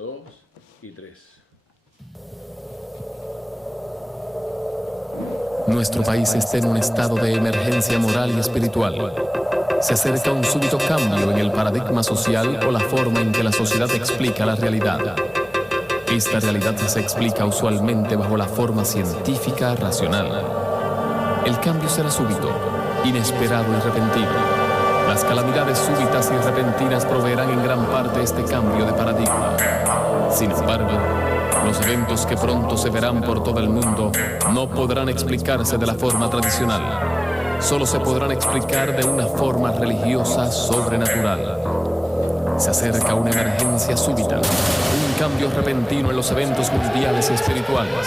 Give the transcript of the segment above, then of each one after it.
2 y 3. Nuestro país está en un estado de emergencia moral y espiritual. Se acerca un súbito cambio en el paradigma social o la forma en que la sociedad explica la realidad. Esta realidad se explica usualmente bajo la forma científica racional. El cambio será súbito, inesperado y repentino. Las calamidades súbitas y repentinas proveerán en gran parte este cambio de paradigma. Sin embargo, los eventos que pronto se verán por todo el mundo no podrán explicarse de la forma tradicional. Solo se podrán explicar de una forma religiosa sobrenatural. Se acerca una emergencia súbita, un cambio repentino en los eventos mundiales y espirituales.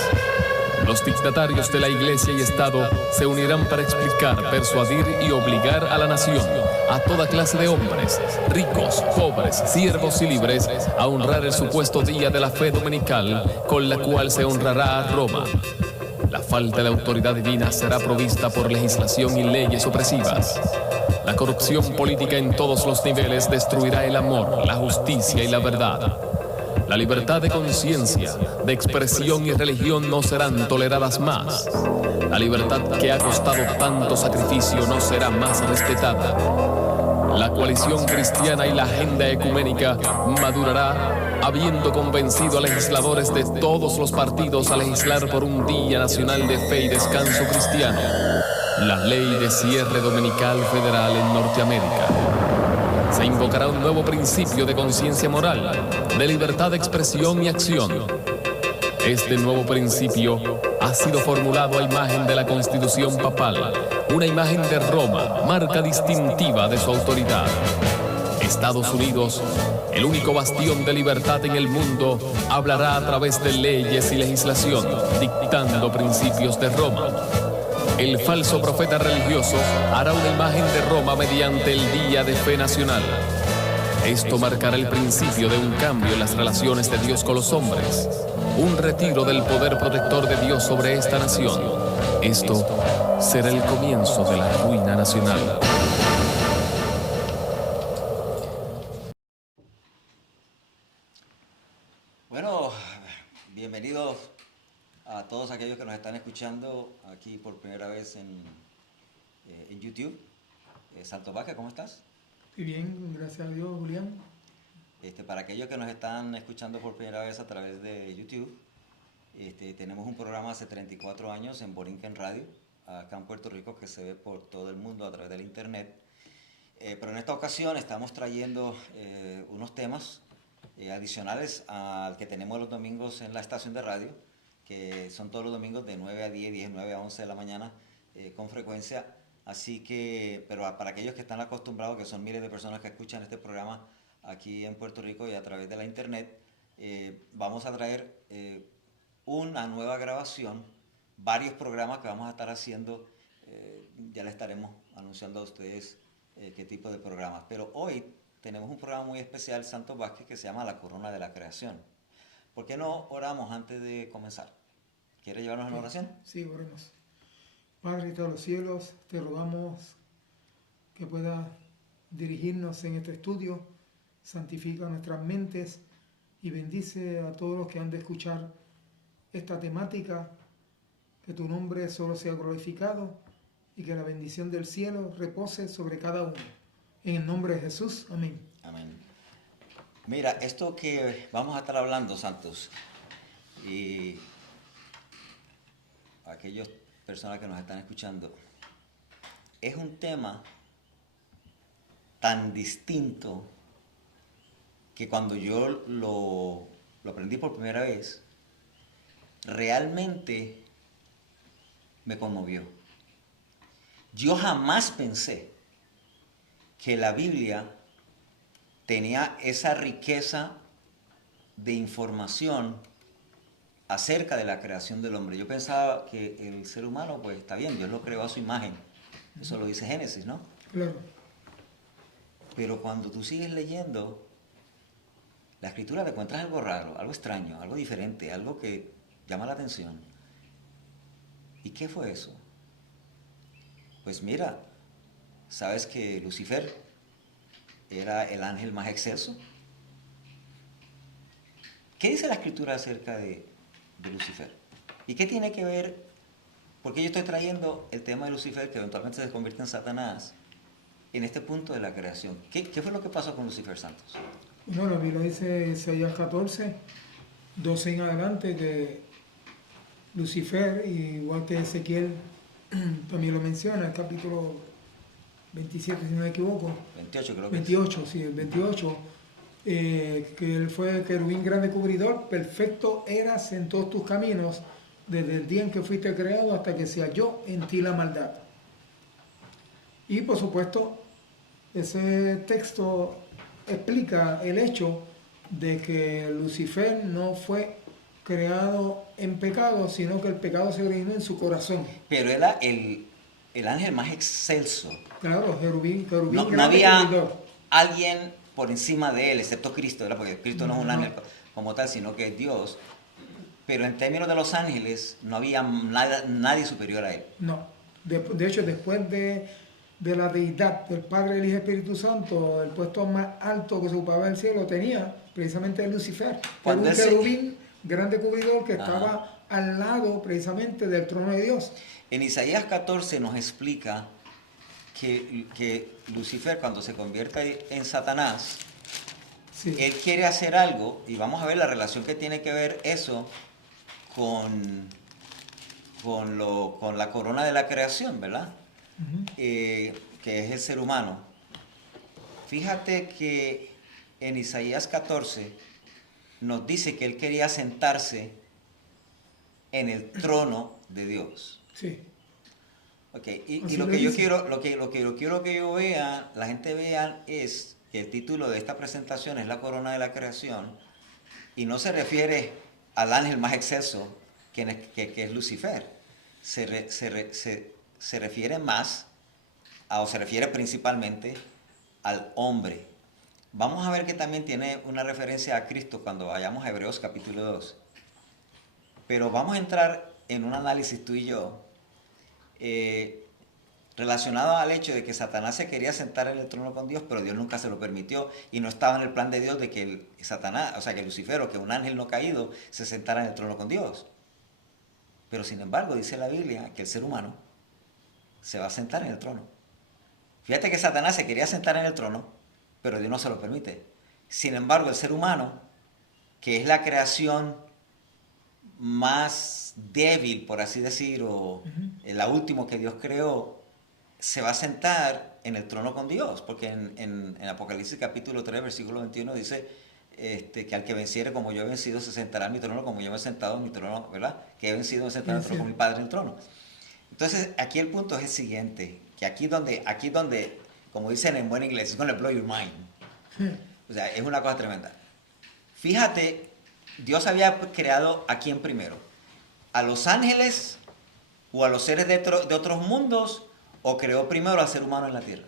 Los dignatarios de la Iglesia y Estado se unirán para explicar, persuadir y obligar a la nación, a toda clase de hombres, ricos, pobres, siervos y libres, a honrar el supuesto día de la fe dominical, con la cual se honrará a Roma. La falta de autoridad divina será provista por legislación y leyes opresivas. La corrupción política en todos los niveles destruirá el amor, la justicia y la verdad. La libertad de conciencia, de expresión y religión no serán toleradas más. La libertad que ha costado tanto sacrificio no será más respetada. La coalición cristiana y la agenda ecuménica madurará, habiendo convencido a legisladores de todos los partidos a legislar por un Día Nacional de Fe y Descanso Cristiano, la Ley de Cierre Dominical Federal en Norteamérica. Se invocará un nuevo principio de conciencia moral, de libertad de expresión y acción. Este nuevo principio ha sido formulado a imagen de la Constitución Papal, una imagen de Roma, marca distintiva de su autoridad. Estados Unidos, el único bastión de libertad en el mundo, hablará a través de leyes y legislación, dictando principios de Roma. El falso profeta religioso hará una imagen de Roma mediante el Día de Fe Nacional. Esto marcará el principio de un cambio en las relaciones de Dios con los hombres, un retiro del poder protector de Dios sobre esta nación. Esto será el comienzo de la ruina nacional. Bueno, bienvenidos a todos aquellos que nos están escuchando aquí por primera vez en YouTube. Santo Vázquez, ¿cómo estás? Estoy bien, gracias a Dios, Julián. Para aquellos que nos están escuchando por primera vez a través de YouTube, tenemos un programa hace 34 años en Borinquen Radio, acá en Puerto Rico, que se ve por todo el mundo a través del internet. Pero en esta ocasión estamos trayendo unos temas adicionales al que tenemos los domingos en la estación de radio, que son todos los domingos de 9 a 10, 19 a 11 de la mañana con frecuencia. Así que, pero para aquellos que están acostumbrados, que son miles de personas que escuchan este programa aquí en Puerto Rico y a través de la internet, vamos a traer una nueva grabación, varios programas que vamos a estar haciendo, ya le estaremos anunciando a ustedes qué tipo de programas. Pero hoy tenemos un programa muy especial, Santo Vázquez, que se llama La Corona de la Creación. ¿Por qué no oramos antes de comenzar? ¿Quiere llevarnos a una oración? Sí, oremos. Padre de todos los cielos, te rogamos que puedas dirigirnos en este estudio, santifica nuestras mentes y bendice a todos los que han de escuchar esta temática, que tu nombre solo sea glorificado y que la bendición del cielo repose sobre cada uno. En el nombre de Jesús, amén. Amén. Mira, esto que vamos a estar hablando, Santos, y aquellas personas que nos están escuchando, es un tema tan distinto que cuando yo lo aprendí por primera vez, realmente me conmovió. Yo jamás pensé que la Biblia tenía esa riqueza de información acerca de la creación del hombre. Yo pensaba que el ser humano, pues está bien, Dios lo creó a su imagen. Eso lo dice Génesis, ¿no? Claro. Pero cuando tú sigues leyendo la escritura, te encuentras algo raro, algo extraño, algo diferente, algo que llama la atención. ¿Y qué fue eso? Pues mira, ¿sabes que Lucifer era el ángel más excelso? ¿Qué dice la Escritura acerca de Lucifer? ¿Y qué tiene que ver? Porque yo estoy trayendo el tema de Lucifer, que eventualmente se convierte en Satanás, en este punto de la creación. ¿Qué fue lo que pasó con Lucifer, Santos? Bueno, la Biblia dice en Isaías 14, 12 en adelante, que Lucifer, igual que Ezequiel, también lo menciona, el capítulo 27, si no me equivoco. 28 creo que 28, sí, el 28. Que él fue querubín grande cubridor, perfecto eras en todos tus caminos, desde el día en que fuiste creado hasta que se halló en ti la maldad. Y por supuesto, ese texto explica el hecho de que Lucifer no fue creado en pecado, sino que el pecado se originó en su corazón. Pero era el ángel más excelso. Claro, querubín No grande había cubridor. alguien por encima de él, excepto Cristo, ¿verdad? Porque Cristo no es un ángel como tal, sino que es Dios. Pero en términos de los ángeles, no había nadie superior a él. No, de hecho, después de la deidad del Padre, el Hijo y Espíritu Santo, el puesto más alto que se ocupaba en el cielo tenía precisamente Lucifer. Era un querubín grande cubridor que estaba al lado precisamente del trono de Dios. En Isaías 14 nos explica que Lucifer, cuando se convierte en Satanás, Sí. él quiere hacer algo, y vamos a ver la relación que tiene que ver eso con la corona de la creación, ¿verdad? Que es el ser humano. Fíjate que en Isaías 14 nos dice que él quería sentarse en el trono de Dios. Sí. Okay. Y lo que yo quiero que yo vea, la gente vea, es que el título de esta presentación es la corona de la creación, y no se refiere al ángel más excelso que es Lucifer. Se refiere más, o se refiere principalmente al hombre. Vamos a ver que también tiene una referencia a Cristo cuando vayamos a Hebreos capítulo 2. Pero vamos a entrar en un análisis tú y yo, relacionado al hecho de que Satanás se quería sentar en el trono con Dios, pero Dios nunca se lo permitió, y no estaba en el plan de Dios de que Satanás, o sea, que Lucifer, o que un ángel no caído, se sentara en el trono con Dios. Pero sin embargo, dice la Biblia que el ser humano se va a sentar en el trono. Fíjate que Satanás se quería sentar en el trono, pero Dios no se lo permite. Sin embargo, el ser humano, que es la creación más débil, por así decir, o la última que Dios creó, se va a sentar en el trono con Dios, porque en Apocalipsis capítulo 3, versículo 21 dice que al que venciere como yo he vencido, se sentará en mi trono como yo me he sentado en mi trono, ¿verdad? Que he vencido, me sentaré en el trono con mi Padre en el trono. Entonces, aquí el punto es el siguiente, que aquí donde, como dicen en buen inglés, it's gonna blow your mind. O sea, es una cosa tremenda. Fíjate, Dios había creado a quién primero, a los ángeles o a los seres de otros mundos, o creó primero al ser humano en la tierra.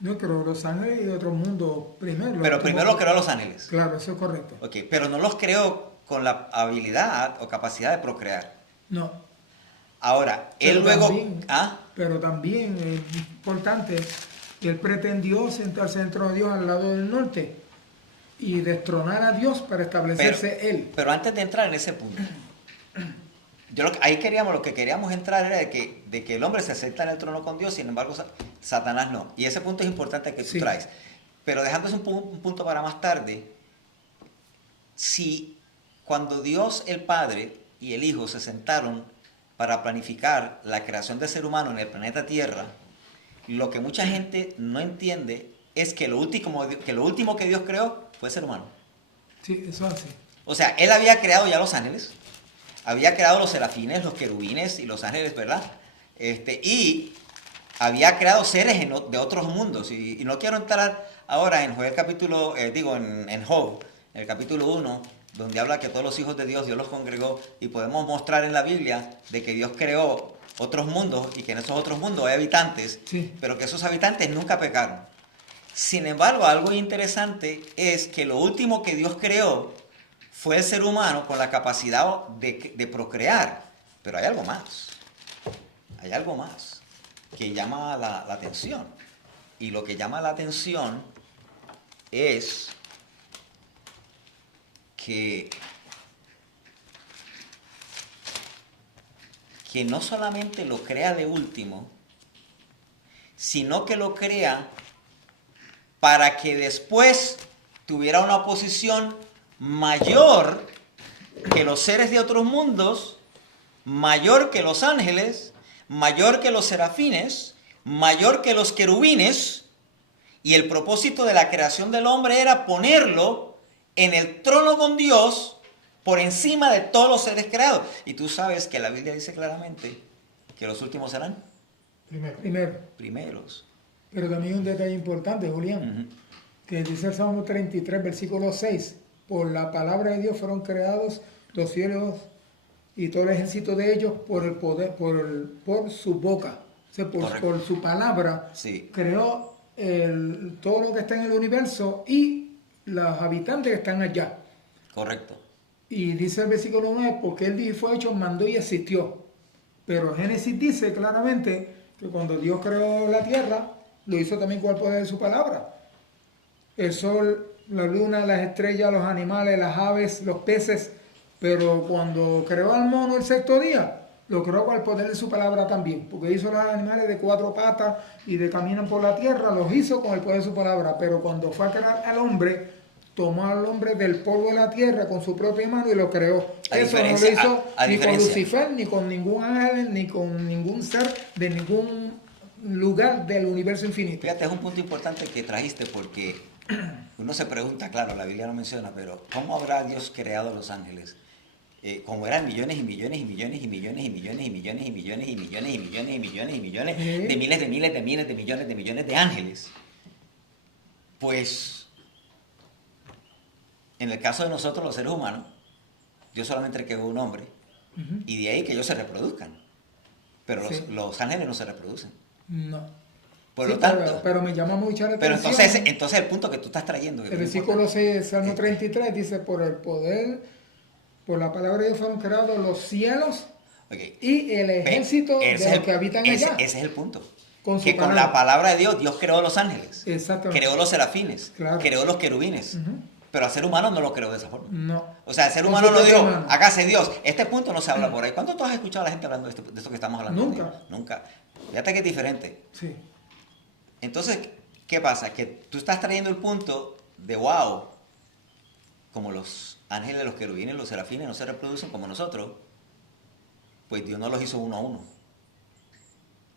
No, creó los ángeles y otro mundo primero. Pero primero lo creó a los ángeles. Claro, eso es correcto. Ok, pero no los creó con la habilidad o capacidad de procrear. No. Ahora, Pero él luego... también, pero también es importante que él pretendió sentarse dentro de Dios al lado del norte y destronar a Dios para establecerse él. Pero antes de entrar en ese punto, lo que queríamos entrar era de que el hombre se sienta en el trono con Dios, sin embargo Satanás no. Y ese punto es importante que tú traes. Pero dejándose un punto para más tarde, si cuando Dios el Padre y el Hijo se sentaron para planificar la creación del ser humano en el planeta Tierra, lo que mucha gente no entiende es que lo último que Dios creó fue el ser humano. Sí, eso es así. O sea, Él había creado ya los ángeles, había creado los serafines, los querubines y los ángeles, ¿verdad? Y había creado seres de otros mundos. Y no quiero entrar ahora en Job capítulo, en Job, en el capítulo 1, donde habla que todos los hijos de Dios los congregó, y podemos mostrar en la Biblia de que Dios creó otros mundos y que en esos otros mundos hay habitantes, pero que esos habitantes nunca pecaron. Sin embargo, algo interesante es que lo último que Dios creó fue el ser humano con la capacidad de procrear. Pero hay algo más. Hay algo más que llama la atención. Y lo que llama la atención es que no solamente lo crea de último, sino que lo crea para que después tuviera una posición mayor que los seres de otros mundos, mayor que los ángeles, mayor que los serafines, mayor que los querubines, y el propósito de la creación del hombre era ponerlo en el trono con Dios por encima de todos los seres creados. Y tú sabes que la Biblia dice claramente que los últimos serán primeros. Pero también un detalle importante, Julián, que dice el Salmo 33, versículo 6, por la palabra de Dios fueron creados los cielos y todo el ejército de ellos por el poder, por su boca, o sea, por su palabra, sí, creó todo lo que está en el universo y los habitantes que están allá. Correcto. Y dice el versículo 9, porque él dijo, fue hecho, mandó y existió. Pero Génesis dice claramente que cuando Dios creó la tierra, lo hizo también con el poder de su palabra. El sol, la luna, las estrellas, los animales, las aves, los peces. Pero cuando creó al mono el sexto día, lo creó con el poder de su palabra también. Porque hizo los animales de 4 patas y de caminan por la tierra, los hizo con el poder de su palabra. Pero cuando fue a crear al hombre, tomó al hombre del polvo de la tierra con su propia mano y lo creó. Eso no lo hizo ni con Lucifer, ni con ningún ángel, ni con ningún ser de ningún lugar del universo infinito. Fíjate, es un punto importante que trajiste porque uno se pregunta, claro, la Biblia no menciona, pero ¿cómo habrá Dios creado a los ángeles? Como eran millones y millones y millones y millones y millones y millones y millones y millones y millones y millones y millones de miles de miles de miles de millones de ángeles. Pues en el caso de nosotros, los seres humanos, Dios solamente creó un hombre y de ahí que ellos se reproduzcan. Pero los ángeles no se reproducen. No. Por lo tanto, pero me llama mucho la pero atención. entonces el punto que tú estás trayendo. El versículo 6, Salmo 33, dice, por el poder, por la palabra de Dios fueron creados los cielos y el ejército de los que habitan allá. Ese es el punto. Con la palabra de Dios, Dios creó los ángeles. Exactamente. Creó los serafines. Claro. Creó los querubines. Pero al ser humano no lo creó de esa forma. No. O sea, el ser humano no dijo, hágase Dios. Este punto no se habla por ahí. ¿Cuándo tú has escuchado a la gente hablando de esto que estamos hablando? Nunca. Fíjate que es diferente. Sí. Entonces, ¿qué pasa? Que tú estás trayendo el punto de wow, como los ángeles, los querubines, los serafines no se reproducen como nosotros, pues Dios no los hizo uno a uno.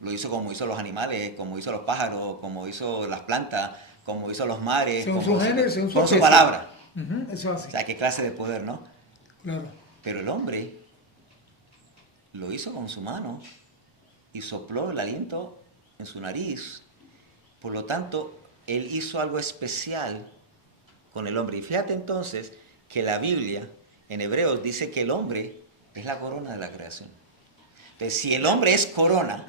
Lo hizo como hizo los animales, como hizo los pájaros, como hizo las plantas, como hizo los mares, con su palabra. Eso así. O sea, qué clase de poder, ¿no? Claro. Pero el hombre lo hizo con su mano y sopló el aliento en su nariz. Por lo tanto, él hizo algo especial con el hombre. Y fíjate entonces que la Biblia en Hebreos dice que el hombre es la corona de la creación. Entonces, si el hombre es corona,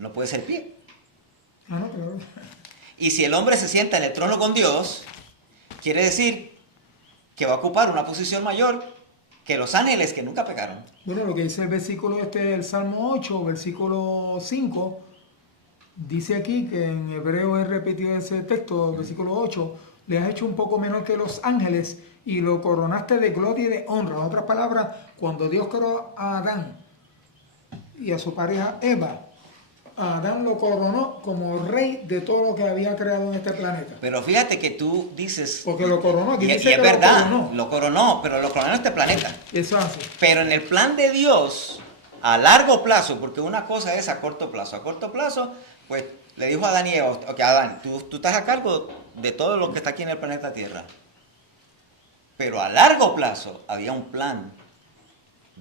no puede ser pie. No, claro. Y si el hombre se sienta en el trono con Dios, quiere decir que va a ocupar una posición mayor que los ángeles que nunca pecaron. Bueno, lo que dice el versículo del Salmo 8, versículo 5, dice aquí que en hebreo es repetido ese texto, versículo 8, le has hecho un poco menor que los ángeles y lo coronaste de gloria y de honra. En otras palabras, cuando Dios creó a Adán y a su pareja Eva, a Adán lo coronó como rey de todo lo que había creado en este planeta. Pero fíjate que tú dices... Porque lo coronó. Y es verdad, lo coronó, pero lo coronó en este planeta. Eso hace. Pero en el plan de Dios, a largo plazo, porque una cosa es a corto plazo. A corto plazo, pues le dijo a Adán y Eva, ok, Adán, tú estás a cargo de todo lo que está aquí en el planeta Tierra. Pero a largo plazo había un plan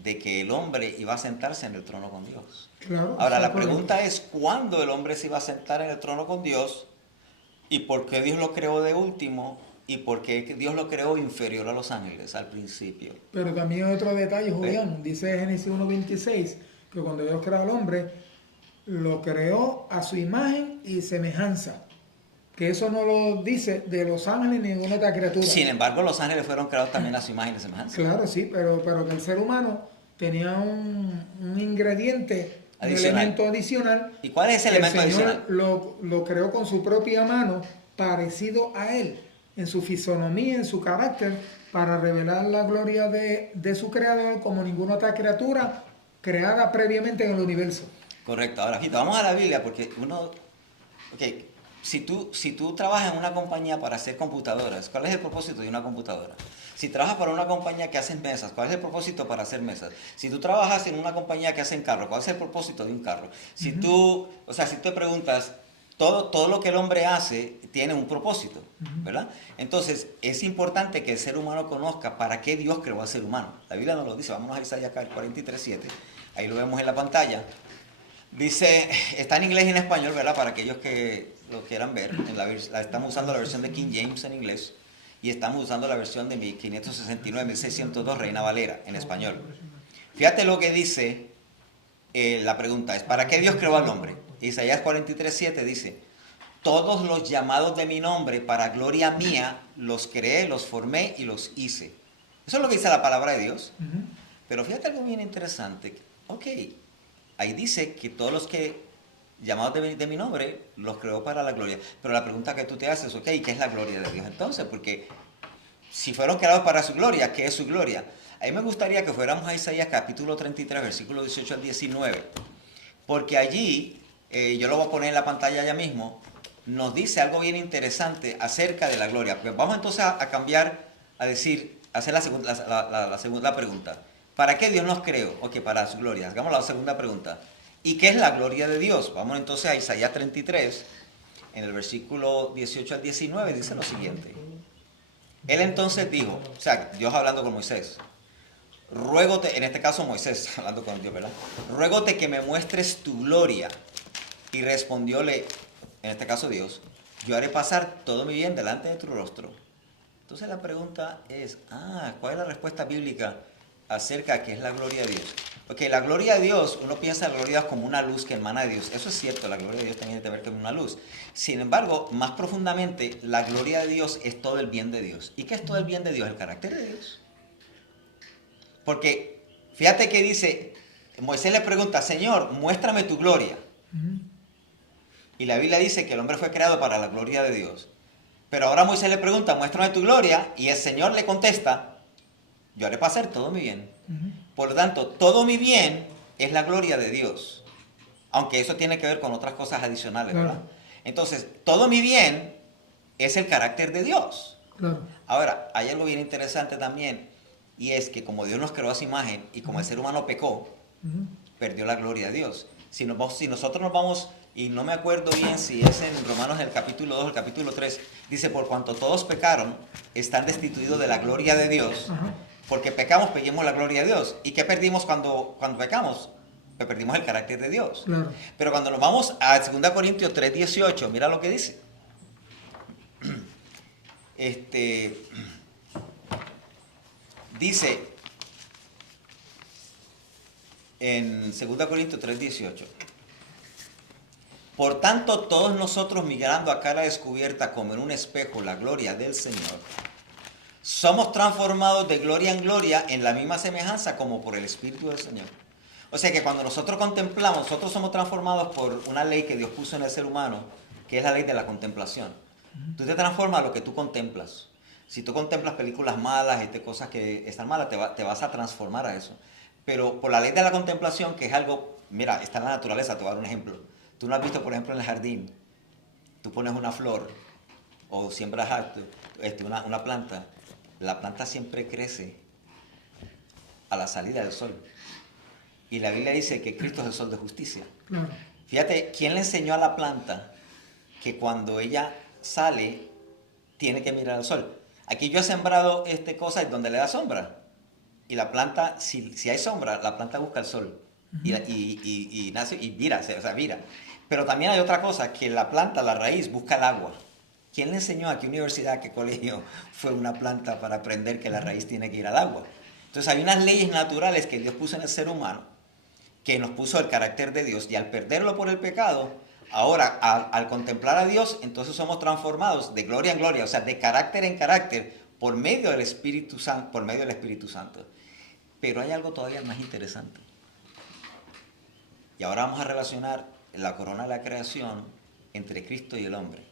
de que el hombre iba a sentarse en el trono con Dios. Claro, ahora, la pregunta es cuándo el hombre se iba a sentar en el trono con Dios y por qué Dios lo creó de último y por qué Dios lo creó inferior a los ángeles al principio. Pero también hay otro detalle, Julián. Dice Génesis 1.26 que cuando Dios creó al hombre, lo creó a su imagen y semejanza. Que eso no lo dice de los ángeles ni de ninguna otra criatura. Sin embargo, los ángeles fueron creados también a su imagen y semejanza. Claro, sí, pero que el ser humano tenía un ingrediente, un elemento adicional. ¿Y cuál es ese elemento adicional? El Señor lo creó con su propia mano, parecido a él, en su fisonomía, en su carácter, para revelar la gloria de su creador como ninguna otra criatura creada previamente en el universo. Correcto. Ahora, Gito, vamos a la Biblia porque si tú trabajas en una compañía para hacer computadoras, ¿cuál es el propósito de una computadora? Si trabajas para una compañía que hace mesas, ¿cuál es el propósito para hacer mesas? Si tú trabajas en una compañía que hace carros, ¿cuál es el propósito de un carro? Si tú te preguntas, todo lo que el hombre hace tiene un propósito, ¿verdad? Entonces, es importante que el ser humano conozca para qué Dios creó al ser humano. La Biblia nos lo dice, vámonos a Isaías 43:7, ahí lo vemos en la pantalla. Dice, está en inglés y en español, ¿verdad? Para aquellos que lo quieran ver. Estamos usando la versión de King James en inglés y estamos usando la versión de 1569, 1602, Reina Valera, en español. Fíjate lo que dice la pregunta, es ¿para qué Dios creó al hombre? Isaías 43:7 dice, todos los llamados de mi nombre para gloria mía los creé, los formé y los hice. Eso es lo que dice la palabra de Dios. Pero fíjate algo bien interesante. Ahí dice que todos los que llamados de mi nombre los creó para la gloria. Pero la pregunta que tú te haces, ¿qué es la gloria de Dios entonces? Porque si fueron creados para su gloria, ¿qué es su gloria? A mí me gustaría que fuéramos a Isaías capítulo 33, versículo 18 al 19. Porque allí, yo lo voy a poner en la pantalla ya mismo, nos dice algo bien interesante acerca de la gloria. Pues vamos entonces a cambiar, hacer la segunda pregunta. ¿Para qué Dios nos creó? Para su gloria. Hagamos la segunda pregunta. ¿Y qué es la gloria de Dios? Vamos entonces a Isaías 33, en el versículo 18 al 19, dice lo siguiente. Él entonces dijo, Dios hablando con Moisés, ruégote, en este caso Moisés, hablando con Dios, ¿verdad? Ruégote que me muestres tu gloria. Y respondióle, en este caso Dios, yo haré pasar todo mi bien delante de tu rostro. Entonces la pregunta es, ¿cuál es la respuesta bíblica acerca de qué es la gloria de Dios? Porque la gloria de Dios, uno piensa en la gloria de Dios como una luz que emana de Dios. Eso es cierto, la gloria de Dios también tiene que ver con una luz. Sin embargo, más profundamente, la gloria de Dios es todo el bien de Dios. ¿Y qué es todo el bien de Dios? El carácter de Dios. Porque, fíjate que dice, Moisés le pregunta, Señor, muéstrame tu gloria. Y la Biblia dice que el hombre fue creado para la gloria de Dios. Pero ahora Moisés le pregunta, muéstrame tu gloria, y el Señor le contesta, yo haré pasar todo mi bien. Por lo tanto, todo mi bien es la gloria de Dios. Aunque eso tiene que ver con otras cosas adicionales, ¿verdad? Entonces, todo mi bien es el carácter de Dios. Ahora, hay algo bien interesante también, y es que como Dios nos creó a su imagen, y como el ser humano pecó, perdió la gloria de Dios. Si nosotros nos vamos, y no me acuerdo bien si es en Romanos el capítulo 2, el capítulo 3, dice, por cuanto todos pecaron, están destituidos de la gloria de Dios. Porque pecamos, perdimos la gloria de Dios. ¿Y qué perdimos cuando pecamos? Pues perdimos el carácter de Dios. Pero cuando nos vamos a 2 Corintios 3:18, mira lo que dice. Dice en 2 Corintios 3:18, por tanto todos nosotros mirando a cara descubierta como en un espejo la gloria del Señor, somos transformados de gloria en gloria en la misma semejanza como por el Espíritu del Señor. O sea que cuando nosotros contemplamos, nosotros somos transformados por una ley que Dios puso en el ser humano, que es la ley de la contemplación. Tú te transformas a lo que tú contemplas. Si tú contemplas películas malas, cosas que están malas, te vas a transformar a eso. Pero por la ley de la contemplación, que es algo, mira, está en la naturaleza, te voy a dar un ejemplo. Tú no has visto, por ejemplo, en el jardín, tú pones una flor o siembras una planta. La planta siempre crece a la salida del sol. Y la Biblia dice que Cristo es el sol de justicia. Fíjate, ¿quién le enseñó a la planta que cuando ella sale tiene que mirar al sol? Aquí yo he sembrado cosas donde le da sombra. Y la planta, si hay sombra, la planta busca el sol. Y nace y vira. Pero también hay otra cosa, que la planta, la raíz, busca el agua. ¿Quién le enseñó a qué universidad, a qué colegio fue una planta para aprender que la raíz tiene que ir al agua? Entonces hay unas leyes naturales que Dios puso en el ser humano, que nos puso el carácter de Dios, y al perderlo por el pecado, ahora al contemplar a Dios, entonces somos transformados de gloria en gloria, o sea, de carácter en carácter, por medio del Espíritu Santo. Pero hay algo todavía más interesante. Y ahora vamos a relacionar la corona de la creación entre Cristo y el hombre,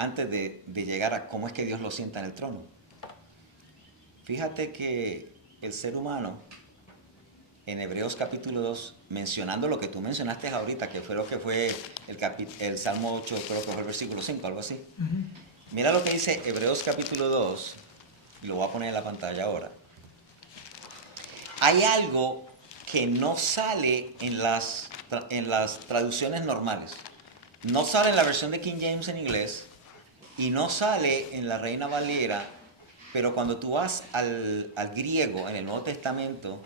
antes de llegar a cómo es que Dios lo sienta en el trono. Fíjate que el ser humano, en Hebreos capítulo 2, mencionando lo que tú mencionaste ahorita, que fue lo que fue el Salmo 8, creo que fue el versículo 5, algo así. Mira lo que dice Hebreos capítulo 2, y lo voy a poner en la pantalla ahora. Hay algo que no sale en las traducciones normales. No sale en la versión de King James en inglés y no sale en la Reina Valera, pero cuando tú vas al griego en el Nuevo Testamento,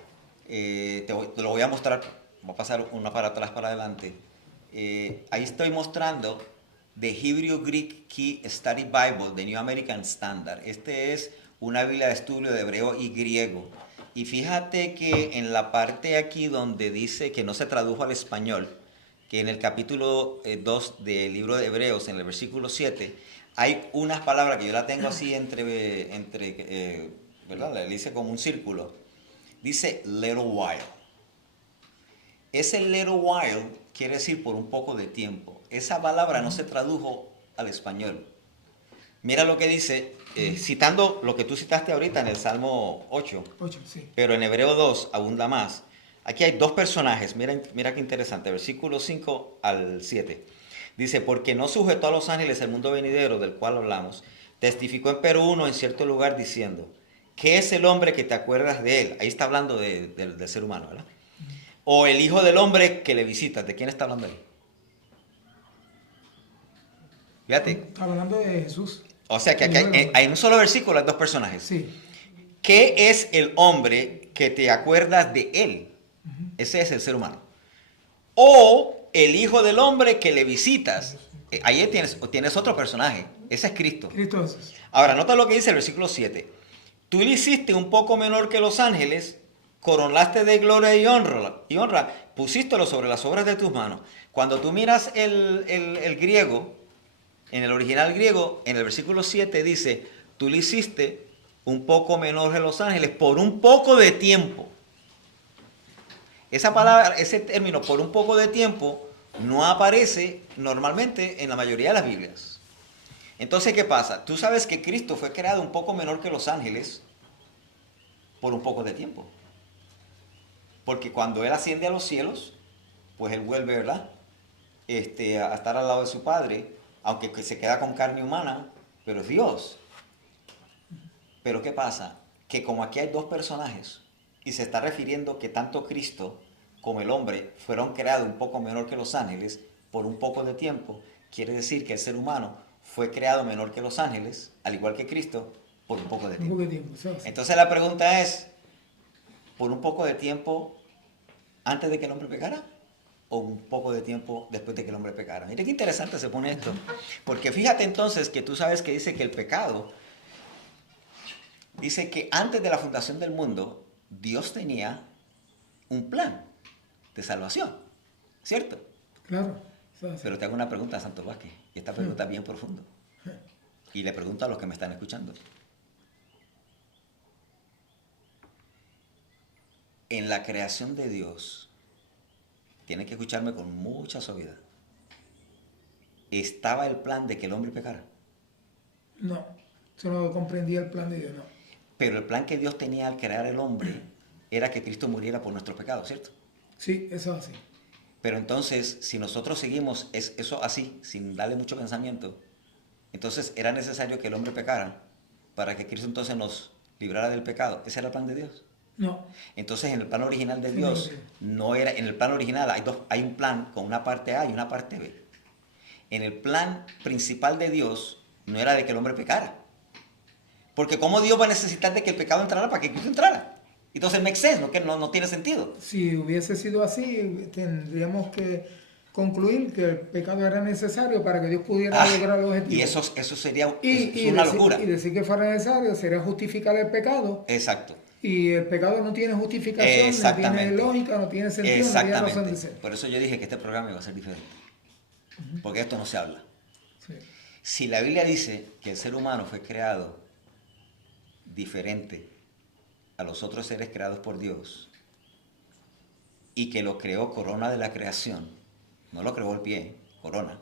te lo voy a mostrar, voy a pasar una para atrás, para adelante. Ahí estoy mostrando The Hebrew Greek Key Study Bible de New American Standard. Este es una Biblia de estudio de hebreo y griego. Y fíjate que en la parte aquí donde dice que no se tradujo al español, que en el capítulo 2 del libro de Hebreos, en el versículo 7, hay unas palabras que yo la tengo así ¿verdad? Le hice como un círculo. Dice little while. Ese little while quiere decir por un poco de tiempo. Esa palabra no se tradujo al español. Mira lo que dice, citando lo que tú citaste ahorita en el Salmo 8, sí. Pero en Hebreo 2 abunda más. Aquí hay dos personajes, mira qué interesante, versículo 5 al 7. Dice, porque no sujetó a los ángeles el mundo venidero del cual hablamos, testificó en Perú uno en cierto lugar diciendo, ¿qué es el hombre que te acuerdas de él? Ahí está hablando del ser humano, ¿verdad? O el hijo del hombre que le visitas. ¿De quién está hablando ahí? Fíjate. Está hablando de Jesús. O sea que aquí hay un solo versículo, hay dos personajes. Sí. ¿Qué es el hombre que te acuerdas de él? Ese es el ser humano. O el hijo del hombre que le visitas. Ahí tienes otro personaje. Ese es Cristo. Cristo es. Ahora, nota lo que dice el versículo 7. Tú le hiciste un poco menor que los ángeles, coronaste de gloria y honra, pusístelo sobre las obras de tus manos. Cuando tú miras el griego, en el original griego, en el versículo 7 dice, tú le hiciste un poco menor que los ángeles por un poco de tiempo. Esa palabra, ese término por un poco de tiempo no aparece normalmente en la mayoría de las Biblias. Entonces, ¿qué pasa? Tú sabes que Cristo fue creado un poco menor que los ángeles por un poco de tiempo. Porque cuando Él asciende a los cielos, pues Él vuelve, ¿verdad? A estar al lado de su Padre, aunque se queda con carne humana, pero es Dios. Pero ¿qué pasa? Que como aquí hay dos personajes, y se está refiriendo que tanto Cristo como el hombre fueron creados un poco menor que los ángeles por un poco de tiempo, quiere decir que el ser humano fue creado menor que los ángeles, al igual que Cristo, por un poco de tiempo. Entonces la pregunta es, ¿por un poco de tiempo antes de que el hombre pecara? ¿O un poco de tiempo después de que el hombre pecara? Mira qué interesante se pone esto. Porque fíjate entonces que tú sabes que dice que el pecado, dice que antes de la fundación del mundo, Dios tenía un plan de salvación, ¿cierto? Claro. Pero te hago una pregunta, Santos Vázquez, y esta pregunta es bien profunda. Y le pregunto a los que me están escuchando. En la creación de Dios, tienen que escucharme con mucha suavidad, ¿estaba el plan de que el hombre pecara? No, solo comprendía el plan de Dios, no. Pero el plan que Dios tenía al crear el hombre era que Cristo muriera por nuestros pecados, ¿cierto? Sí, eso es así. Pero entonces, si nosotros seguimos eso así, sin darle mucho pensamiento, entonces era necesario que el hombre pecara para que Cristo entonces nos librara del pecado. ¿Ese era el plan de Dios? No. Entonces, en el plan original de Dios, no era, en el plan original hay un plan con una parte A y una parte B. En el plan principal de Dios, no era de que el hombre pecara. Porque ¿cómo Dios va a necesitar de que el pecado entrara para que Cristo entrara? Entonces makes sense, no tiene sentido. Si hubiese sido así, tendríamos que concluir que el pecado era necesario para que Dios pudiera lograr los objetivos. Y eso sería una locura. Y decir que fuera necesario sería justificar el pecado. Exacto. Y el pecado no tiene justificación, no tiene lógica, no tiene sentido, no tiene razón de ser. Por eso yo dije que este programa iba a ser diferente. Porque esto no se habla. Sí. Si la Biblia dice que el ser humano fue creado diferente a los otros seres creados por Dios y que lo creó corona de la creación, no lo creó el pie, corona,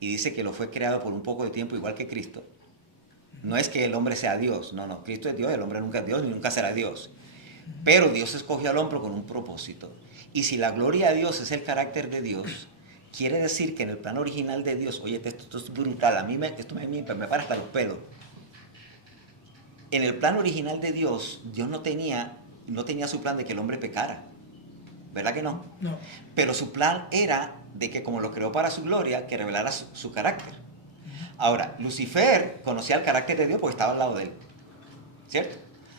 y dice que lo fue creado por un poco de tiempo igual que Cristo, No es que el hombre sea Dios, no, Cristo es Dios, el hombre nunca es Dios ni nunca será Dios. Pero Dios escogió al hombre con un propósito. Y si la gloria de Dios es el carácter de Dios, quiere decir que en el plan original de Dios, oye, esto es brutal, esto me para hasta los pelos. En el plan original de Dios, Dios no tenía su plan de que el hombre pecara. ¿Verdad que no? No. Pero su plan era de que como lo creó para su gloria, que revelara su carácter. Ahora, Lucifer conocía el carácter de Dios porque estaba al lado de él. ¿Cierto?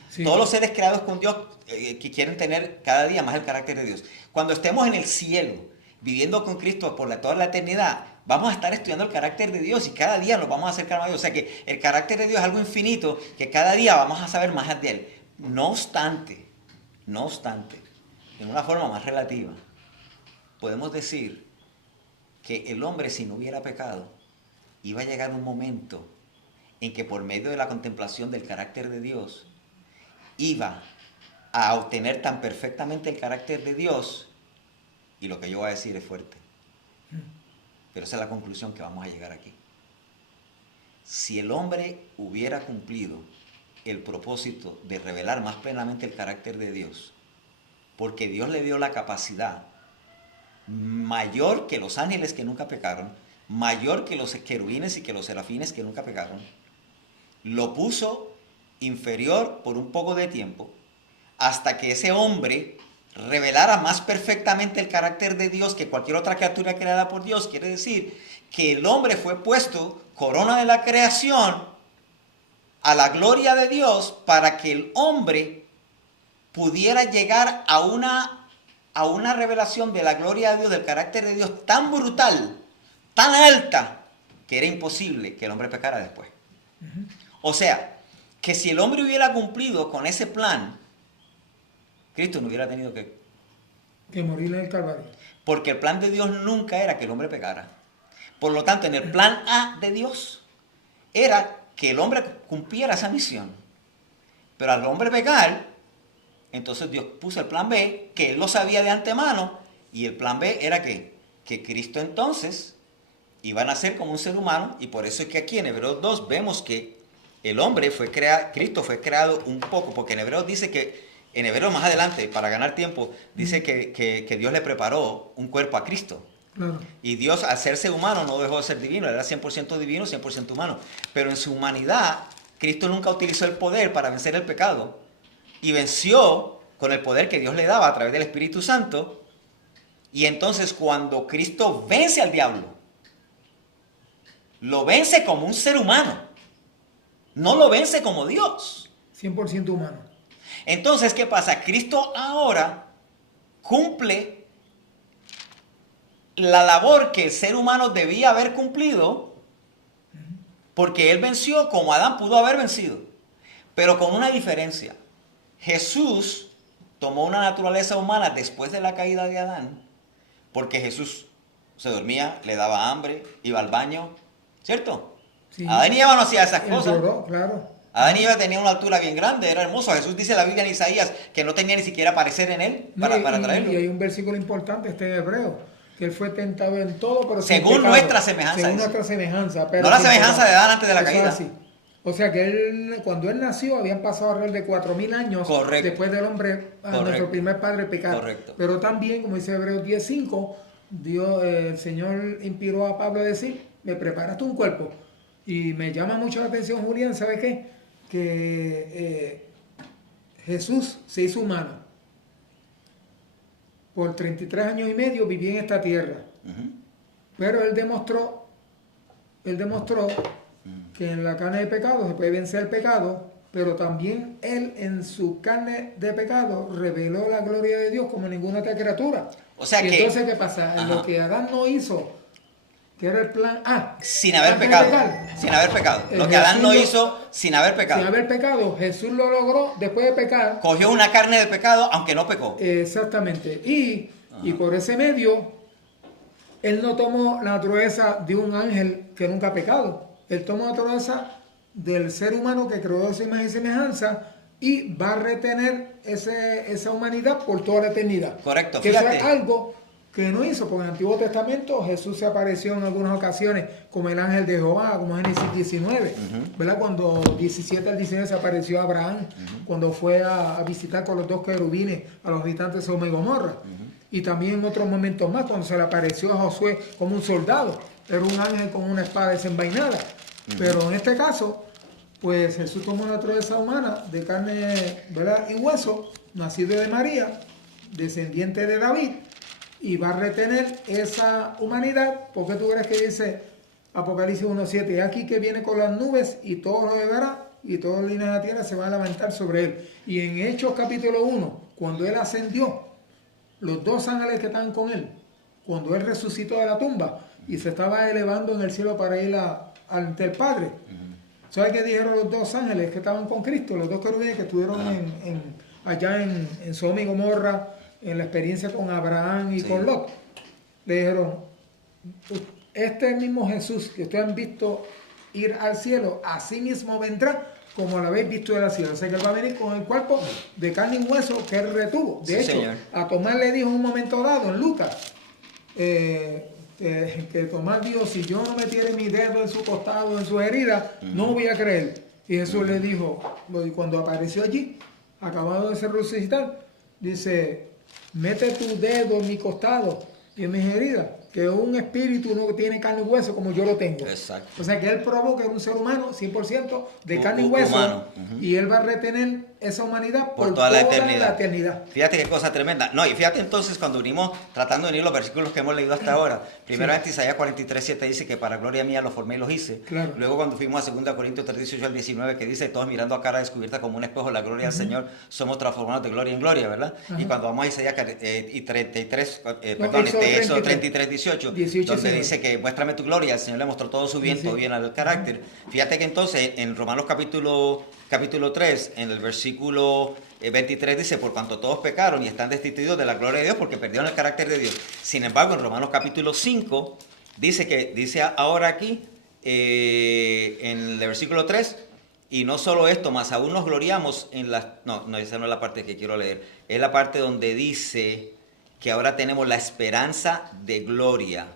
Sí. Todos los seres creados con Dios que quieren tener cada día más el carácter de Dios. Cuando estemos en el cielo, viviendo con Cristo por toda la eternidad, vamos a estar estudiando el carácter de Dios y cada día nos vamos a acercar más a Dios. O sea que el carácter de Dios es algo infinito que cada día vamos a saber más de Él. No obstante, en una forma más relativa, podemos decir que el hombre, si no hubiera pecado, iba a llegar un momento en que por medio de la contemplación del carácter de Dios, iba a obtener tan perfectamente el carácter de Dios, y lo que yo voy a decir es fuerte, pero esa es la conclusión que vamos a llegar aquí. Si el hombre hubiera cumplido el propósito de revelar más plenamente el carácter de Dios, porque Dios le dio la capacidad mayor que los ángeles que nunca pecaron, mayor que los querubines y que los serafines que nunca pecaron, lo puso inferior por un poco de tiempo, hasta que ese hombre revelara más perfectamente el carácter de Dios que cualquier otra criatura creada por Dios. Quiere decir que el hombre fue puesto corona de la creación a la gloria de Dios para que el hombre pudiera llegar a una revelación de la gloria de Dios, del carácter de Dios tan brutal, tan alta, que era imposible que el hombre pecara después. O sea, que si el hombre hubiera cumplido con ese plan, Cristo no hubiera tenido que morir en el Calvario. Porque el plan de Dios nunca era que el hombre pecara. Por lo tanto, en el plan A de Dios era que el hombre cumpliera esa misión. Pero al hombre pecar, entonces Dios puso el plan B, que él lo sabía de antemano, y el plan B era que Cristo entonces iba a nacer como un ser humano, y por eso es que aquí en Hebreos 2 vemos que el hombre Cristo fue creado un poco, porque en Hebreos dice que, en Hebreos más adelante, para ganar tiempo, dice que Dios le preparó un cuerpo a Cristo. Claro. Y Dios, al serse humano, no dejó de ser divino, era 100% divino, 100% humano. Pero en su humanidad, Cristo nunca utilizó el poder para vencer el pecado, y venció con el poder que Dios le daba a través del Espíritu Santo. Y entonces cuando Cristo vence al diablo, lo vence como un ser humano, no lo vence como Dios. 100% humano. Entonces, ¿qué pasa? Cristo ahora cumple la labor que el ser humano debía haber cumplido, porque Él venció como Adán pudo haber vencido, pero con una diferencia. Jesús tomó una naturaleza humana después de la caída de Adán, porque Jesús se dormía, le daba hambre, iba al baño, ¿cierto? Sí. Adán y Eva no hacían esas cosas. Lloró, claro. Adán y Eva tenían una altura bien grande, era hermoso. Jesús dice en la Biblia en Isaías que no tenía ni siquiera parecer en él para traerlo. Y hay un versículo importante, en Hebreo, que él fue tentado en todo, pero según nuestra semejanza. Según nuestra semejanza. Pero no la semejanza de Adán antes de la caída. Así. O sea que cuando él nació habían pasado alrededor de 4.000 años. Correcto. Después del hombre, nuestro primer padre pecar. Correcto. Pero también, como dice Hebreos 10:5, el Señor inspiró a Pablo a decir, me preparaste un cuerpo. Y me llama mucho la atención, Julián, ¿sabes qué? Que Jesús se hizo humano. Por 33 años y medio viví en esta tierra. Pero él demostró que en la carne de pecado se puede vencer el pecado, pero también él en su carne de pecado reveló la gloria de Dios como ninguna otra criatura. O sea y entonces, ¿qué pasa? En lo que Adán no hizo, que era el plan A. Sin haber pecado. Sin haber pecado. Lo que Adán no hizo sin haber pecado. Sin haber pecado. Jesús lo logró después de pecar. Cogió una carne de pecado aunque no pecó. Exactamente. Y por ese medio, él no tomó la naturaleza de un ángel que nunca ha pecado. Él tomó la naturaleza del ser humano que creó su imagen y semejanza y va a retener esa humanidad por toda la eternidad. Correcto. Que eso es algo que no hizo, porque en el Antiguo Testamento Jesús se apareció en algunas ocasiones como el ángel de Jehová, como Génesis 19, ¿verdad? Cuando 17 al 19 se apareció a Abraham, cuando fue a visitar con los dos querubines a los habitantes de Sodoma y Gomorra. Y también en otros momentos más, cuando se le apareció a Josué como un soldado, era un ángel con una espada desenvainada. Pero en este caso, pues Jesús tomó una naturaleza humana de carne, ¿verdad? Y hueso, nacido de María, descendiente de David, y va a retener esa humanidad. ¿Por qué tú crees que dice Apocalipsis 1.7? Y aquí que viene con las nubes y todo lo beberá y todas las líneas de la tierra se van a levantar sobre él. Y en Hechos capítulo 1, cuando él ascendió, los dos ángeles que estaban con él, cuando él resucitó de la tumba y se estaba elevando en el cielo para ir ante el Padre, ¿sabes qué dijeron los dos ángeles que estaban con Cristo? Los dos querubines que estuvieron allá en Sodoma y Gomorra, en la experiencia con Abraham y con Lot. Le dijeron, este mismo Jesús que ustedes han visto ir al cielo, así mismo vendrá como lo habéis visto de la cielo. O sea que él va a venir con el cuerpo de carne y hueso que él retuvo. De hecho, señor, a Tomás le dijo en un momento dado en Lucas, que Tomás dijo, si yo no metiera mi dedo en su costado, en sus heridas, no voy a creer. Y Jesús le dijo, cuando apareció allí, acabado de ser resucitar, dice, mete tu dedo en mi costado y en mis heridas, que un espíritu no tiene carne y hueso como yo lo tengo. Exacto. O sea que él probó que era un ser humano 100% de carne y hueso, y él va a retener esa humanidad por toda la eternidad. Fíjate qué cosa tremenda. No, y fíjate entonces cuando unimos, tratando de unir los versículos que hemos leído hasta ahora. Primeramente Isaías 43:7 dice que para gloria mía los formé y los hice. Claro. Luego cuando fuimos a 2 Corintios 3:18 al 19 que dice, todos mirando a cara descubierta como un espejo la gloria del Señor, somos transformados de gloria en gloria, ¿verdad? Y cuando vamos a Isaías 33:18, donde dice que muéstrame tu gloria, el Señor le mostró todo su bien, todo bien al carácter. Fíjate que entonces en Romanos capítulo 3, en el versículo 23 dice, por cuanto todos pecaron y están destituidos de la gloria de Dios porque perdieron el carácter de Dios. Sin embargo, en Romanos capítulo 5 dice ahora aquí, en el versículo 3, y no solo esto, más aún nos gloriamos en las... No, esa no es la parte que quiero leer. Es la parte donde dice que ahora tenemos la esperanza de gloria.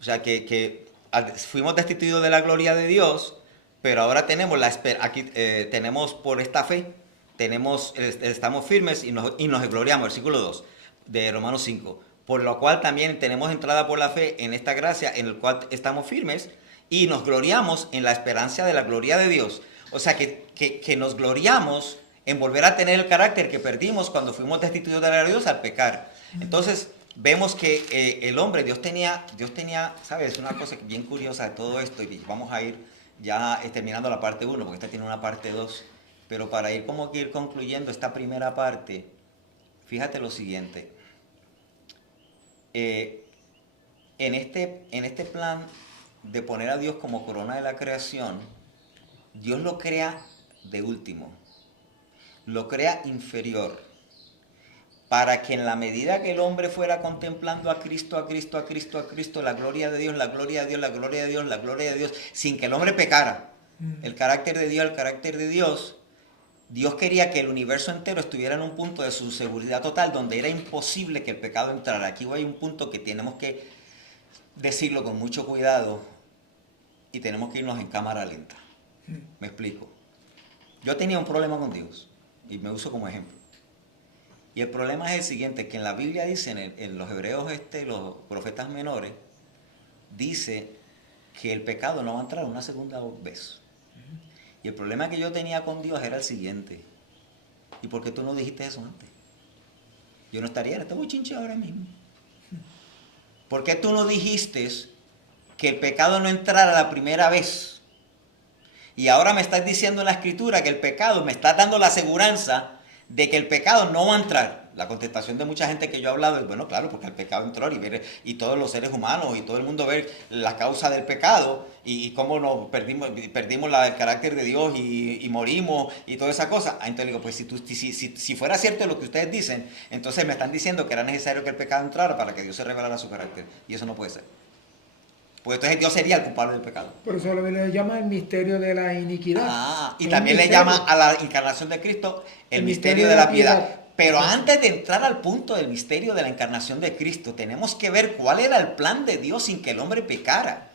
O sea, que fuimos destituidos de la gloria de Dios, pero ahora tenemos aquí tenemos por esta fe, estamos firmes y nos gloriamos. Versículo 2 de Romanos 5. Por lo cual también tenemos entrada por la fe en esta gracia, en el cual estamos firmes y nos gloriamos en la esperanza de la gloria de Dios. O sea, que nos gloriamos en volver a tener el carácter que perdimos cuando fuimos destituidos de la gloria de Dios al pecar. Entonces, vemos que el hombre, Dios tenía, ¿sabes? Una cosa bien curiosa de todo esto, y vamos a ir ya terminando la parte 1, porque esta tiene una parte 2, pero para ir concluyendo esta primera parte, fíjate lo siguiente. En este plan de poner a Dios como corona de la creación, Dios lo crea de último, lo crea inferior, para que en la medida que el hombre fuera contemplando a Cristo, la gloria de Dios, la gloria de Dios, la gloria de Dios, la gloria de Dios, sin que el hombre pecara, el carácter de Dios, Dios quería que el universo entero estuviera en un punto de su seguridad total, donde era imposible que el pecado entrara. Aquí hay un punto que tenemos que decirlo con mucho cuidado y tenemos que irnos en cámara lenta. Me explico. Yo tenía un problema con Dios y me uso como ejemplo. Y el problema es el siguiente, que en la Biblia dice, en los hebreos, los profetas menores, dice que el pecado no va a entrar una segunda vez. Y el problema que yo tenía con Dios era el siguiente. ¿Y por qué tú no dijiste eso antes? Yo no estaría en este bochinche ahora mismo. ¿Por qué tú no dijiste que el pecado no entrara la primera vez? Y ahora me estás diciendo en la Escritura que el pecado, me estás dando la aseguranza de que el pecado no va a entrar. La contestación de mucha gente que yo he hablado es, bueno, claro, porque el pecado entró y todos los seres humanos y todo el mundo ve la causa del pecado y cómo nos perdimos el carácter de Dios y morimos y toda esa cosa. Entonces digo, pues si fuera cierto lo que ustedes dicen, entonces me están diciendo que era necesario que el pecado entrara para que Dios se revelara su carácter. Y eso no puede ser. Pues entonces Dios sería el culpable del pecado. Por eso le llama el misterio de la iniquidad. Y también le llama a la encarnación de Cristo el misterio de la piedad. Pero antes de entrar al punto del misterio de la encarnación de Cristo, tenemos que ver cuál era el plan de Dios sin que el hombre pecara.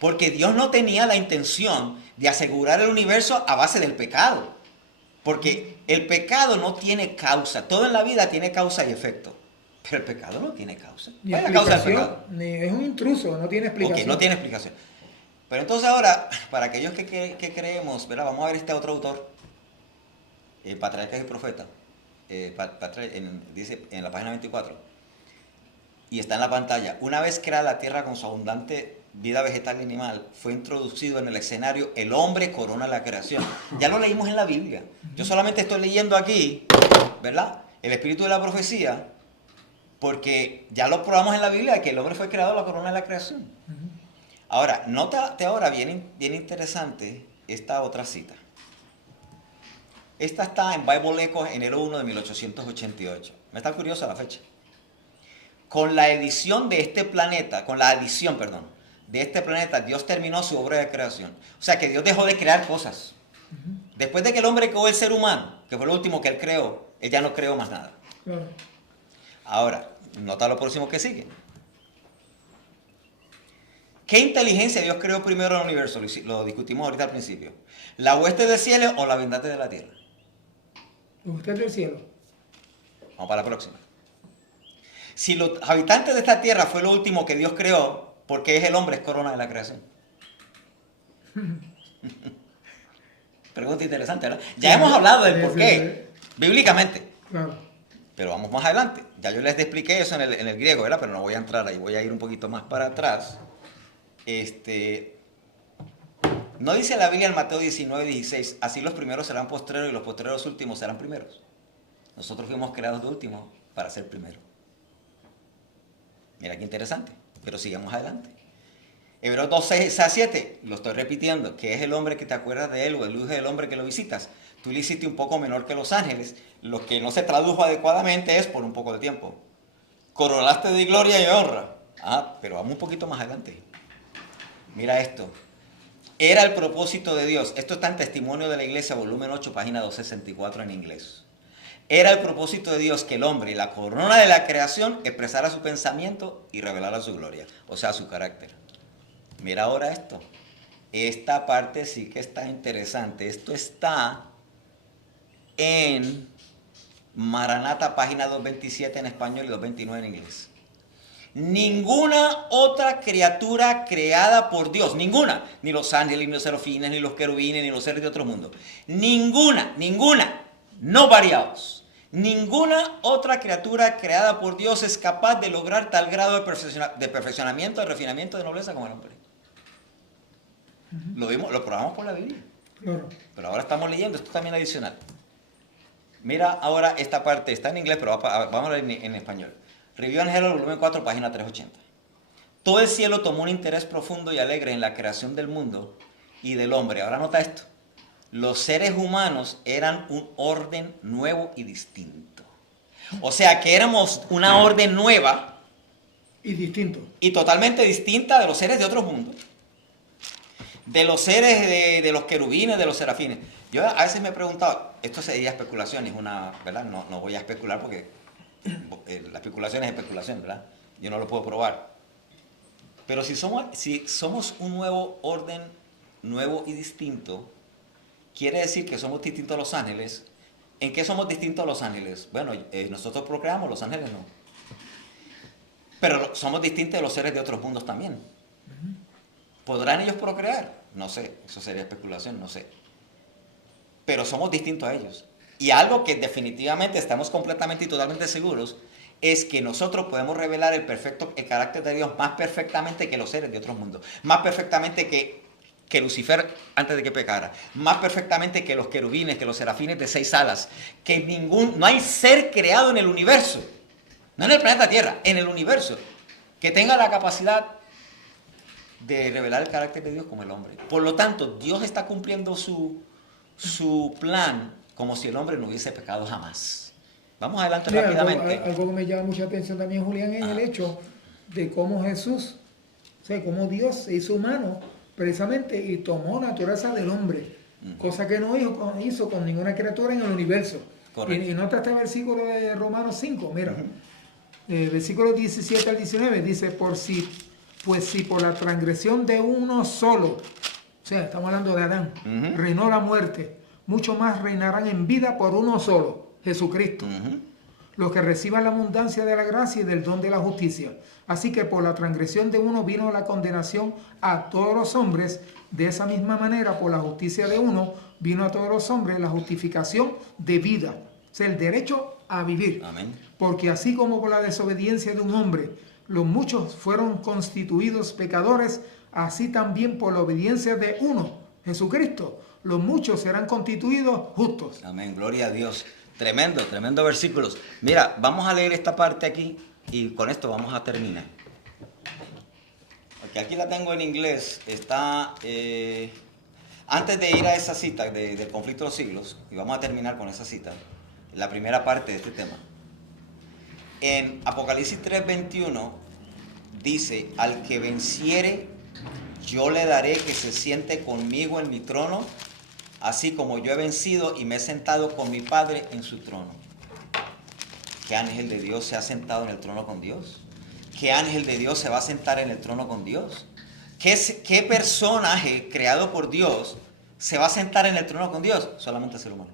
Porque Dios no tenía la intención de asegurar el universo a base del pecado. Porque el pecado no tiene causa. Todo en la vida tiene causa y efecto. Pero el pecado no tiene causa. ¿Cuál es la causa del pecado? Es un intruso, no tiene explicación. Ok, no tiene explicación. Pero entonces ahora, para aquellos que creemos, ¿verdad? Vamos a ver este otro autor, Patriarcas y Profetas, dice en la página 24, y está en la pantalla: una vez creada la tierra con su abundante vida vegetal y animal, fue introducido en el escenario el hombre corona la creación. Ya lo leímos en la Biblia. Yo solamente estoy leyendo aquí, ¿verdad?, el espíritu de la profecía, porque ya lo probamos en la Biblia, que el hombre fue creado la corona de la creación. Ahora, nótate ahora bien interesante esta otra cita. Esta está en Bible Echo, enero 1 de 1888. Me está curiosa la fecha. Con la adición de este planeta, Dios terminó su obra de creación. O sea que Dios dejó de crear cosas. Después de que el hombre creó el ser humano, que fue lo último que él creó, él ya no creó más nada. Claro. Ahora, nota lo próximo que sigue. ¿Qué inteligencia Dios creó primero en el universo? Lo discutimos ahorita al principio. ¿La hueste del cielo o la abundante de la tierra? La hueste del cielo. Vamos para la próxima. Si los habitantes de esta tierra fue lo último que Dios creó, ¿por qué es el hombre es corona de la creación? Pregunta interesante, ¿verdad? Ya hemos hablado del por qué, bíblicamente. Claro. Pero vamos más adelante. Ya yo les expliqué eso en el griego, ¿verdad? Pero no voy a entrar ahí, voy a ir un poquito más para atrás. No dice la Biblia en Mateo 19:16, así los primeros serán postreros y los postreros últimos serán primeros. Nosotros fuimos creados de último para ser primero. Mira qué interesante, pero sigamos adelante. Hebreos 2:6-7, lo estoy repitiendo, que es el hombre que te acuerdas de él o el hijo del hombre que lo visitas. Tú le hiciste un poco menor que los ángeles, lo que no se tradujo adecuadamente es por un poco de tiempo. Coronaste de gloria y honra. Pero vamos un poquito más adelante. Mira esto. Era el propósito de Dios. Esto está en Testimonio de la Iglesia, volumen 8, página 264 en inglés. Era el propósito de Dios que el hombre, la corona de la creación, expresara su pensamiento y revelara su gloria, o sea, su carácter. Mira ahora esto. Esta parte sí que está interesante. Esto está en Maranata, página 227 en español y 229 en inglés. Ninguna otra criatura creada por Dios, ninguna, ni los ángeles, ni los serafines, ni los querubines, ni los seres de otro mundo, ninguna, no variados, ninguna otra criatura creada por Dios es capaz de lograr tal grado de perfeccionamiento, de refinamiento, de nobleza como el hombre. Lo vimos, lo probamos por la Biblia. Claro. Pero ahora estamos leyendo, esto también adicional. Mira ahora esta parte, está en inglés, pero vamos a leer en español. Review en Herald, volumen 4, página 380. Todo el cielo tomó un interés profundo y alegre en la creación del mundo y del hombre. Ahora nota esto. Los seres humanos eran un orden nuevo y distinto. O sea que éramos una orden nueva. Y distinto. Y totalmente distinta de los seres de otros mundos. De los seres de los querubines, de los serafines. Yo a veces me he preguntado, esto sería especulaciones, ¿verdad? No voy a especular porque la especulación es especulación, ¿verdad? Yo no lo puedo probar. Pero si somos un nuevo orden, nuevo y distinto, quiere decir que somos distintos a los ángeles. ¿En qué somos distintos a los ángeles? Bueno, nosotros procreamos, los ángeles no. Pero somos distintos de los seres de otros mundos también. ¿Podrán ellos procrear? No sé, eso sería especulación, no sé. Pero somos distintos a ellos. Y algo que definitivamente estamos completamente y totalmente seguros es que nosotros podemos revelar el carácter de Dios más perfectamente que los seres de otros mundos. Más perfectamente que Lucifer antes de que pecara. Más perfectamente que los querubines, que los serafines de 6 alas. Que no hay ser creado en el universo, no en el planeta Tierra, en el universo, que tenga la capacidad de revelar el carácter de Dios como el hombre. Por lo tanto, Dios está cumpliendo su plan como si el hombre no hubiese pecado jamás. Vamos adelante rápidamente. Algo que me llama mucha atención también, Julián, es el hecho de cómo Jesús, o sea, cómo Dios se hizo humano precisamente y tomó naturaleza del hombre, cosa que no hizo con ninguna criatura en el universo. Correcto. Y nota este versículo de Romanos 5, mira. Versículo 17 al 19 dice, pues si por la transgresión de uno solo, o sea, estamos hablando de Adán, reinó la muerte, mucho más reinarán en vida por uno solo, Jesucristo. Los que reciban la abundancia de la gracia y del don de la justicia. Así que por la transgresión de uno vino la condenación a todos los hombres, de esa misma manera por la justicia de uno vino a todos los hombres la justificación de vida, o sea, el derecho a vivir. Amén. Porque así como por la desobediencia de un hombre los muchos fueron constituidos pecadores, así también por la obediencia de uno, Jesucristo, los muchos serán constituidos justos. Amén, gloria a Dios. Tremendo, tremendo versículos. Mira, vamos a leer esta parte aquí y con esto vamos a terminar. Porque aquí la tengo en inglés. Está, antes de ir a esa cita del conflicto de los siglos, y vamos a terminar con esa cita, la primera parte de este tema. En Apocalipsis 3:21 dice, al que venciere, yo le daré que se siente conmigo en mi trono, así como yo he vencido y me he sentado con mi Padre en su trono. ¿Qué ángel de Dios se ha sentado en el trono con Dios? ¿Qué ángel de Dios se va a sentar en el trono con Dios? ¿Qué personaje creado por Dios se va a sentar en el trono con Dios? Solamente el ser humano.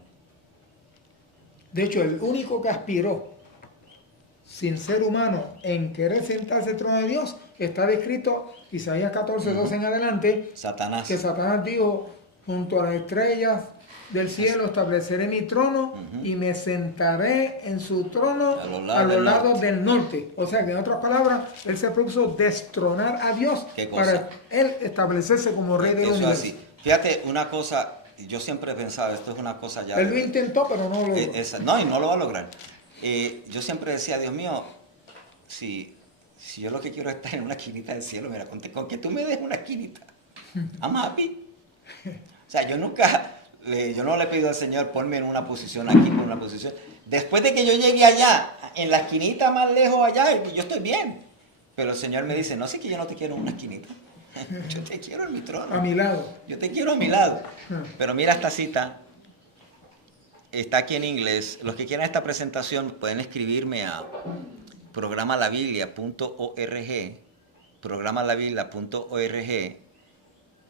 De hecho, el único que aspiró sin ser humano en querer sentarse en el trono de Dios está descrito Isaías 14:12 en adelante. Satanás. Que Satanás dijo, junto a las estrellas del cielo estableceré mi trono y me sentaré en su trono a los lados del norte. O sea que en otras palabras, él se propuso destronar a Dios para él establecerse como rey del universo. Así. Fíjate una cosa, yo siempre he pensado, esto es una cosa ya... Él lo intentó, pero no lo logró. No, y no lo va a lograr. Yo siempre decía, Dios mío, si yo lo que quiero es estar en una esquinita del cielo, mira, con que tú me des una esquinita, I'm happy. O sea, yo no le pido al Señor, ponme en una posición aquí, en una posición. Después de que yo llegue allá, en la esquinita más lejos allá, yo estoy bien. Pero el Señor me dice, no, sí que yo no te quiero en una esquinita. Yo te quiero en mi trono. A mi lado. Yo te quiero a mi lado. Pero mira esta cita. Está aquí en inglés. Los que quieran esta presentación pueden escribirme a programalabiblia.org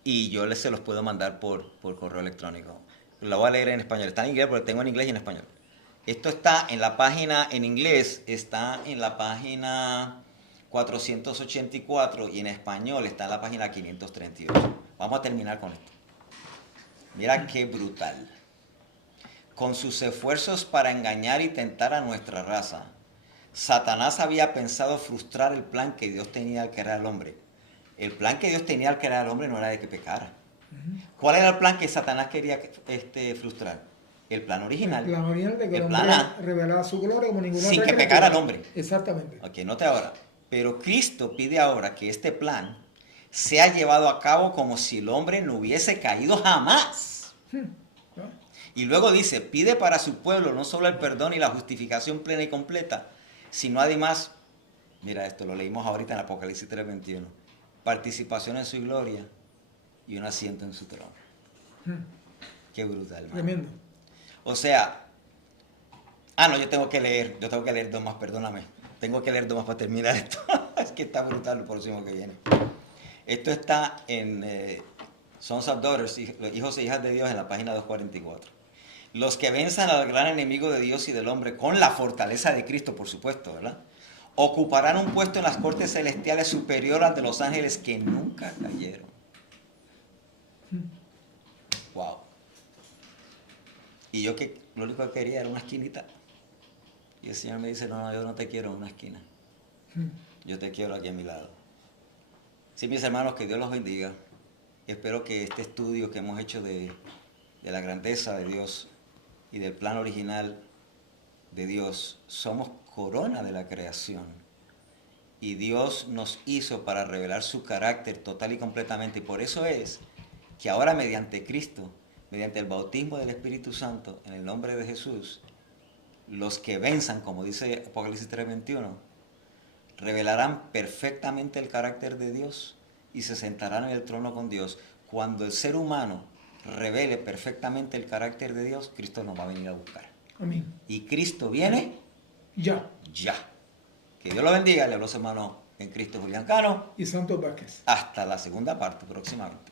y yo se los puedo mandar por correo electrónico. Lo voy a leer en español. Está en inglés porque tengo en inglés y en español. Esto está en la página, en inglés, está en la página 484 y en español está en la página 538. Vamos a terminar con esto. Mira qué brutal. Con sus esfuerzos para engañar y tentar a nuestra raza, Satanás había pensado frustrar el plan que Dios tenía al crear al hombre. El plan que Dios tenía al crear al hombre no era de que pecara. ¿Cuál era el plan que Satanás quería frustrar? El plan original. El plan original de que el hombre revelara su gloria como ninguna sin que pecara al hombre. Exactamente. Ok, note ahora. Pero Cristo pide ahora que este plan sea llevado a cabo como si el hombre no hubiese caído jamás. Y luego dice, pide para su pueblo no solo el perdón y la justificación plena y completa, sino además, mira esto, lo leímos ahorita en Apocalipsis 3:21, participación en su gloria y un asiento en su trono. Qué brutal, hermano. Tremendo. O sea, no, yo tengo que leer 2 más, perdóname. Tengo que leer 2 más para terminar esto. Es que está brutal lo próximo que viene. Esto está en Sons of Daughters, hijos e hijas de Dios, en la página 244. Los que venzan al gran enemigo de Dios y del hombre con la fortaleza de Cristo, por supuesto, ¿verdad? Ocuparán un puesto en las cortes celestiales superior al de los ángeles que nunca cayeron. Wow. Y yo que lo único que quería era una esquinita. Y el Señor me dice, no, yo no te quiero en una esquina. Yo te quiero aquí a mi lado. Sí, mis hermanos, que Dios los bendiga. Espero que este estudio que hemos hecho de la grandeza de Dios y del plan original de Dios, somos corona de la creación. Y Dios nos hizo para revelar su carácter total y completamente. Y por eso es que ahora mediante Cristo, mediante el bautismo del Espíritu Santo, en el nombre de Jesús, los que venzan, como dice Apocalipsis 3:21, revelarán perfectamente el carácter de Dios y se sentarán en el trono con Dios. Cuando el ser humano revele perfectamente el carácter de Dios, Cristo nos va a venir a buscar. Amén. Y Cristo viene Ya. ya. Que Dios lo bendiga. Le habló su hermano en Cristo, Julián Cano. Y Santos Vázquez. Hasta la segunda parte próximamente.